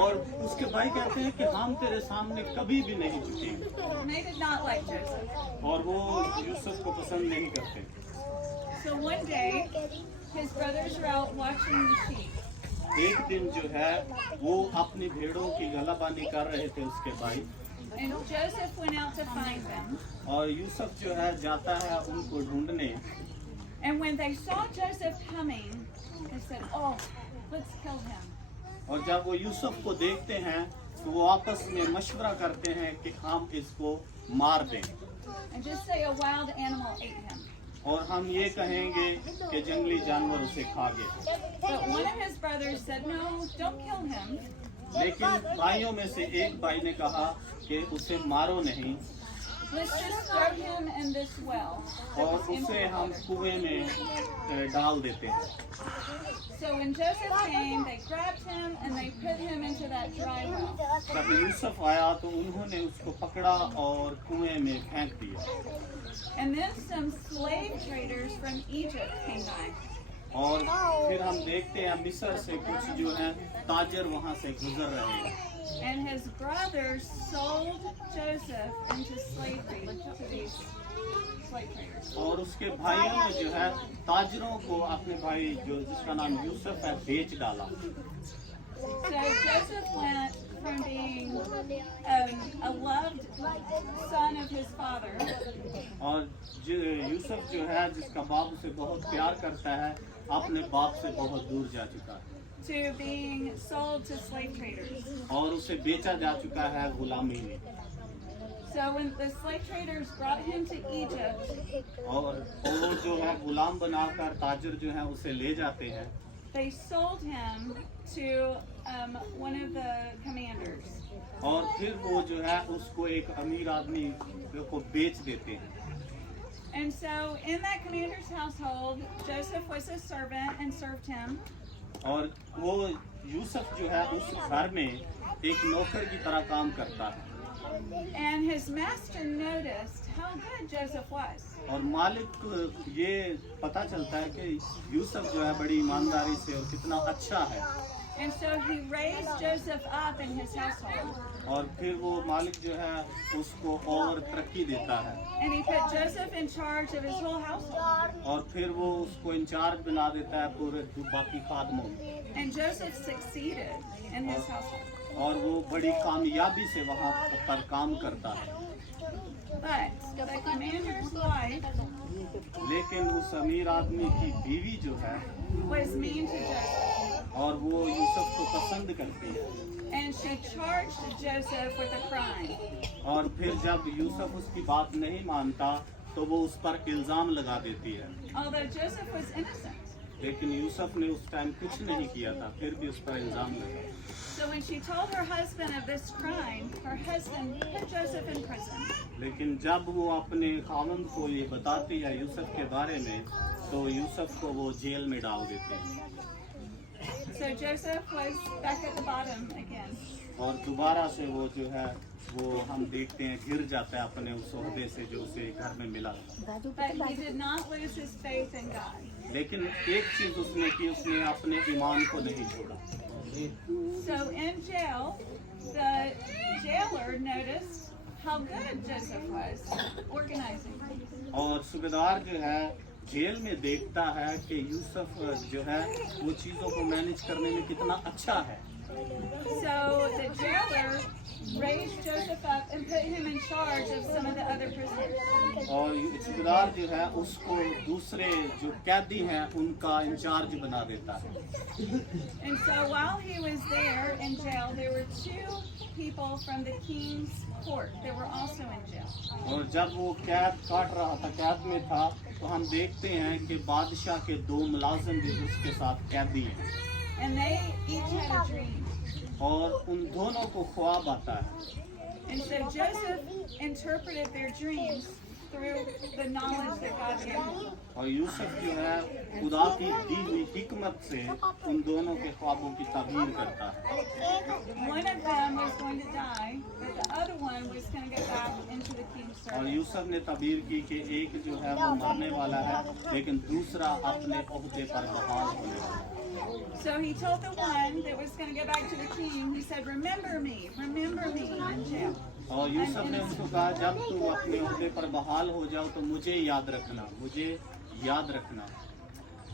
और उसके भाई कहते हैं कि हम तेरे सामने कभी भी नहीं झुकेंगे। And they did not like Joseph. और वो यूसुफ को पसंद नहीं करते। So one day, his brothers were out watching the sheep. एक दिन जो है वो अपनी भेड़ों की गलाबानी कर रहे थे उसके भाई, And Joseph went out to find them. और यूसुफ जो है जाता है उनको ढूंढने। And when they saw Joseph coming, they said, "Oh, let's kill him." और जब वो यूसुफ को देखते हैं तो वो आपस में मशवरा करते हैं कि हम इसको मार दें, And just say a wild animal ate him. और हम ये कहेंगे कि जंगली जानवर उसे खा गए। But one of his brothers said, "No, don't kill him. लेकिन भाइयों में से एक भाई ने कहा कि उसे मारो नहीं, Let's just throw him in this well." और उसे हम कुएं में डाल देते हैं। So when Joseph came, they grabbed him and they put him into that dry well. जब यूसुफ आया तो उन्होंने उसको पकड़ा और कुएं में फेंक दिया। And then some slave traders from Egypt came by. और फिर हम देखते हैं मिस्र से कुछ जो है ताजर वहाँ से गुजर रहे हैं, And his brothers sold Joseph into slavery to these slave traders. और उसके भाइयों ने जो है ताजरों को अपने भाई जो जिसका नाम यूसुफ है बेच डाला। So Joseph went from being a loved son of his father और यूसुफ जो है जिसका बाप उसे बहुत प्यार करता है, अपने बाप से बहुत दूर जा चुका है to being sold to slave traders. और उसे बेचा जा चुका है गुलामी में। So when the slave traders brought him to Egypt, और वो जो है गुलाम बनाकर ताजर जो है उसे ले जाते हैं, they sold him to one of the commanders. और फिर वो जो है उसको एक अमीर आदमी को बेच देते हैं। And so in that commander's household, Joseph was a servant and served him. और वो यूसुफ जो है उस घर में एक नौकर की तरह काम करता है। And his master noticed how good Joseph was. और मालिक को ये पता चलता है कि यूसुफ जो है बड़ी ईमानदारी से और कितना अच्छा है, And so he raised Joseph up in his household. और फिर वो मालिक जो है उसको और तरक्की देता है, And he put Joseph in charge of his whole household. और फिर वो उसको इंचार्ज बना देता है पूरे बाकी खादमों में, And Joseph succeeded in his household. और वो बड़ी कामयाबी से वहाँ पर काम करता है। But the commander's wife लेकिन उस अमीर आदमी की बीवी जो है was mean to Joseph. और वो यूसुफ को पसंद करती है, And she charged Joseph with a crime. और फिर जब यूसुफ उसकी बात नहीं मानता तो वो उस पर इल्ज़ाम लगा देती है। Although Joseph was innocent. लेकिन यूसुफ ने उस टाइम कुछ नहीं किया था, फिर भी उस पर इल्ज़ाम लगा। So when she told her husband of this crime, her husband put Joseph in prison. लेकिन जब वो अपने खामंद को ये बताती है यूसुफ के बारे में, तो यूसुफ को वो जेल में डाल देते हैं। So Joseph was back at the bottom again. और दोबारा से वो जो है वो हम देखते हैं गिर जाता है अपने उस ओहदे से जो उसे घर में मिला। But he did not lose his faith in God. लेकिन एक चीज उसने की, उसने अपने ईमान को नहीं छोड़ा। So in jail, the jailer noticed how good Joseph was organizing. और सूबेदार जो है जेल में देखता है कि यूसुफ जो है वो चीज़ों को मैनेज करने में कितना अच्छा है। So the jailer raised Joseph up and put him in charge of some of the other prisoners. और सूबेदार जो है उसको दूसरे जो कैदी हैं उनका इंचार्ज बना देता है। And so while he was there in jail, there were two people from the king's court that were also in jail. और जब वो कैद काट रहा था, कैद में था, तो हम देखते हैं कि बादशाह के दो मुलाजिम भी उसके साथ कैदी हैं, And they each had a dream. और उन दोनों को ख्वाब आता है। And so Joseph interpreted their dreams through the knowledge that God gave him. और यूसुफ जो है खुदा की दी हुई हिकमत से उन दोनों के ख्वाबों की ताबीर करता है। One of them was going to die, but the other one man was going to go back into the king's और service. यूसुफ ने तबीर की कि एक जो है वो मरने वाला है, लेकिन दूसरा अपने ओहदे पर बहाल होने वाला है। So he told the one that was going to go back to the king, he said, remember me in jail. और यूसुफ ने उसको कहा, जब तू अपने ओहदे पर बहाल हो जाओ तो मुझे याद रखना, मुझे याद रखना।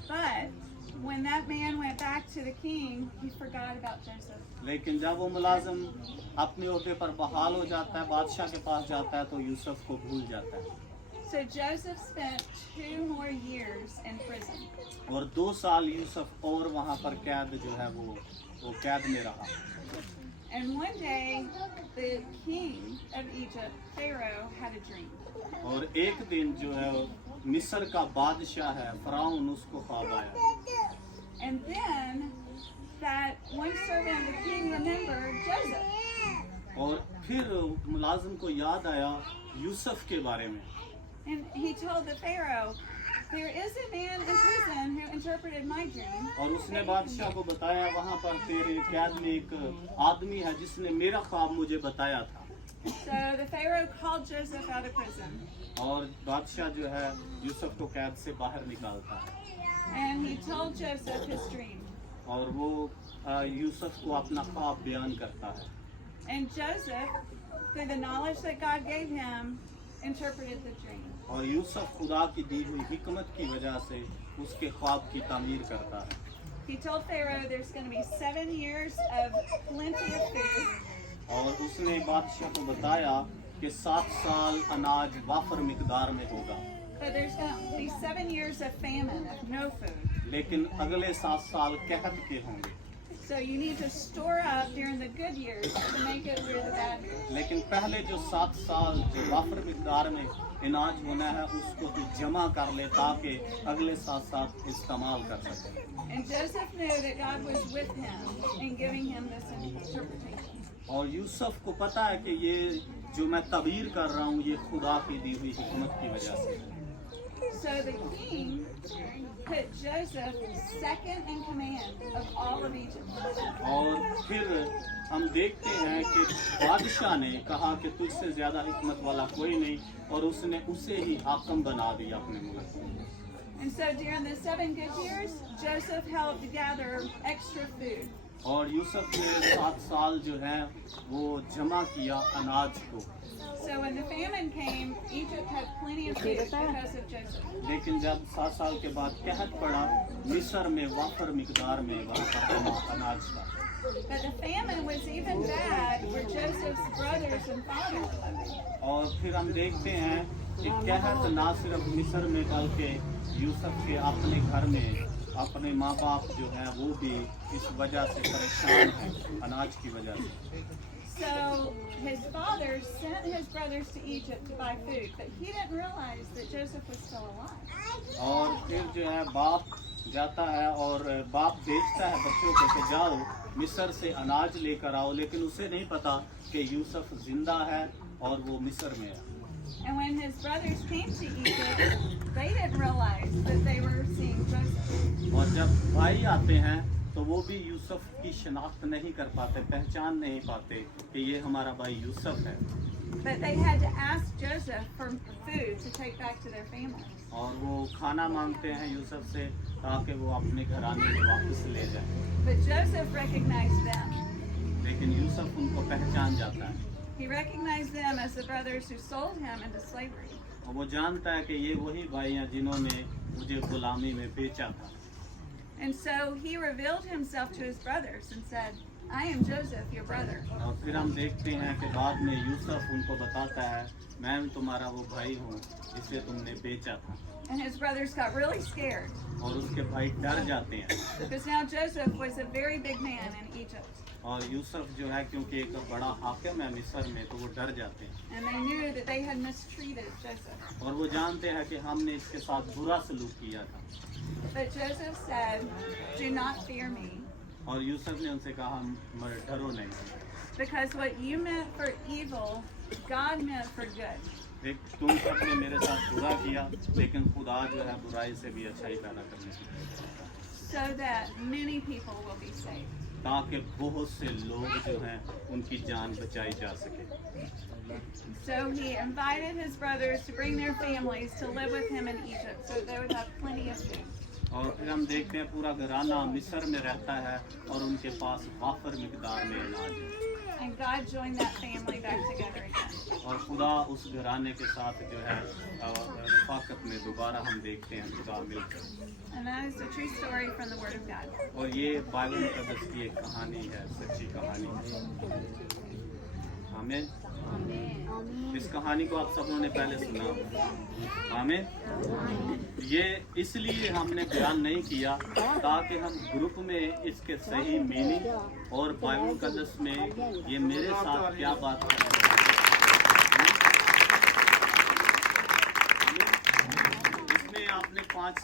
But when that man went back to the king, he forgot about Joseph. लेकिन जब वो मुलाजिम अपने ओहदे पर बहाल हो जाता है, बादशाह के पास जाता है, तो यूसुफ को भूल जाता है। So Joseph spent 2 more years in prison. और 2 साल यूसुफ और वहाँ पर कैद जो है वो कैद में रहा। And one day, the king of Egypt, Pharaoh, had a dream. और एक दिन जो है मिस्र का बादशाह है फराउन, उसको ख्वाब आया। And then that one servant of the king remembered Joseph. और फिर मुलाजिम को याद आया यूसुफ के बारे में। And he told the Pharaoh, there is a man in prison who interpreted my dream. और उसने बादशाह को बताया, वहाँ पर तेरे कैद में एक आदमी है जिसने मेरा ख्वाब मुझे बताया था। So the Pharaoh called Joseph out of prison. और बादशाह जो है यूसुफ को कैद से बाहर निकालता है। And he told Joseph his dream. और वो यूसुफ को अपना ख्वाब बयान करता है। And Joseph, through the knowledge that God gave him, interpreted the dream. और यूसुफ खुदा की दी हुई हिकमत की वजह से उसके ख्वाब की तामीर करता है। He told Pharaoh there's going to be 7 years of plenty of food. और उसने बादशाह को बताया कि 7 साल अनाज वाफर मिकदार में होगा, But there's going to be 7 years of famine, of no food. लेकिन अगले 7 साल कहत के होंगे। So you need to store up during the good years to make it through the bad years. लेकिन पहले जो 7 साल जो वाफर मिकदार में अनाज होना है उसको तो जमा कर ले ताकि अगले 7 साल इस्तेमाल कर सके। And Joseph knew that God was with him in giving him this interpretation. और यूसुफ को पता है कि ये जो मैं तबीर कर रहा हूँ ये खुदा की दी हुई हिकमत की वजह से। So the king put Joseph second in command of all of Egypt. और फिर हम देखते हैं कि बादशाह ने कहा कि तुझसे ज्यादा हिकमत वाला कोई नहीं, और उसने उसे ही हाकिम बना दिया अपने मुल्क में। And so during the 7 good years, Joseph helped gather extra food. और यूसुफ ने 7 साल जो है वो जमा किया अनाज को। So when the famine came, Egypt had plenty of food because of Joseph. लेकिन जब 7 साल के बाद कहत पड़ा, मिस्र में वाफर मिकदार में वहाँ पर अनाज था। But the famine was even bad for Joseph's brothers and father. और फिर हम देखते हैं कि कहत ना सिर्फ मिस्र में बल्कि यूसुफ के अपने घर में अपने माँ बाप जो है वो भी इस वजह से परेशान हैं अनाज की वजह से। So his father sent his brothers to Egypt to buy food, but he didn't realize that Joseph was still alive. और फिर जो है बाप जाता है और बाप भेजता है बच्चों को कि जाओ मिस्र से अनाज लेकर आओ, लेकिन उसे नहीं पता कि यूसुफ जिंदा है और वो मिस्र में है। And when his brothers came to Egypt, they didn't realize that they were seeing Joseph. और जब भाई आते हैं तो वो भी यूसुफ की शनाख्त नहीं कर पाते, पहचान नहीं पाते कि ये हमारा भाई यूसुफ है। But they had to ask Joseph for food to take back to their families. और वो खाना मांगते हैं यूसुफ से ताकि वो अपने घराने में वापस ले जाए। But Joseph recognized them. लेकिन यूसुफ उनको पहचान जाता है। He recognized them as the brothers who sold him into slavery. और वो जानता है कि ये वही भाई हैं जिन्होंने मुझे गुलामी में बेचा था। And so he revealed himself to his brothers and said, I am Joseph, your brother. और फिर हम देखते हैं कि बाद में यूसुफ उनको बताता है, मैं तुम्हारा वो भाई हूँ जिसे तुमने बेचा था। And his brothers got really scared और उसके भाई डर जाते हैं because now Joseph was a very big man in Egypt. और यूसुफ जो है क्योंकि एक बड़ा हाकिम है मिस्र में, तो वो डर जाते हैं। And they knew that they had mistreated Joseph. और वो जानते हैं कि हमने इसके साथ बुरा सलूक किया था। But Joseph said, do not fear me, और यूसुफ ने उनसे कहा, मगर डरो नहीं, because what you meant for evil, God meant for good. देख तुम सबने मेरे साथ बुरा किया, लेकिन खुदा जो है बुराई से भी अच्छाई पैदा करने की। So that many people will be saved. ताकि बहुत से लोग जो हैं उनकी जान बचाई जा सके। So he invited his brothers to bring their families to live with him in Egypt, so they would have plenty of food. और फिर हम देखते हैं पूरा घराना मिस्र में रहता है और उनके पास वाफर मिकदार में अनाज है। And God joined that family back together again. और खुदा उस घराने के साथ जो है रफाकत में दोबारा हम देखते हैं खुदा मिलकर। And that is the true story from the Word of God. और ये बाइबल मुकद्दस की एक कहानी है, सच्ची कहानी है। आमीन। इस कहानी को आप सबों ने पहले सुना होगा। आमीन। ये इसलिए हमने बयान नहीं किया ताकि हम ग्रुप में इसके सही मीनिंग और बाइबल मुकद्दस में ये मेरे साथ क्या बात कर रहे हैं। इसमें आपने 5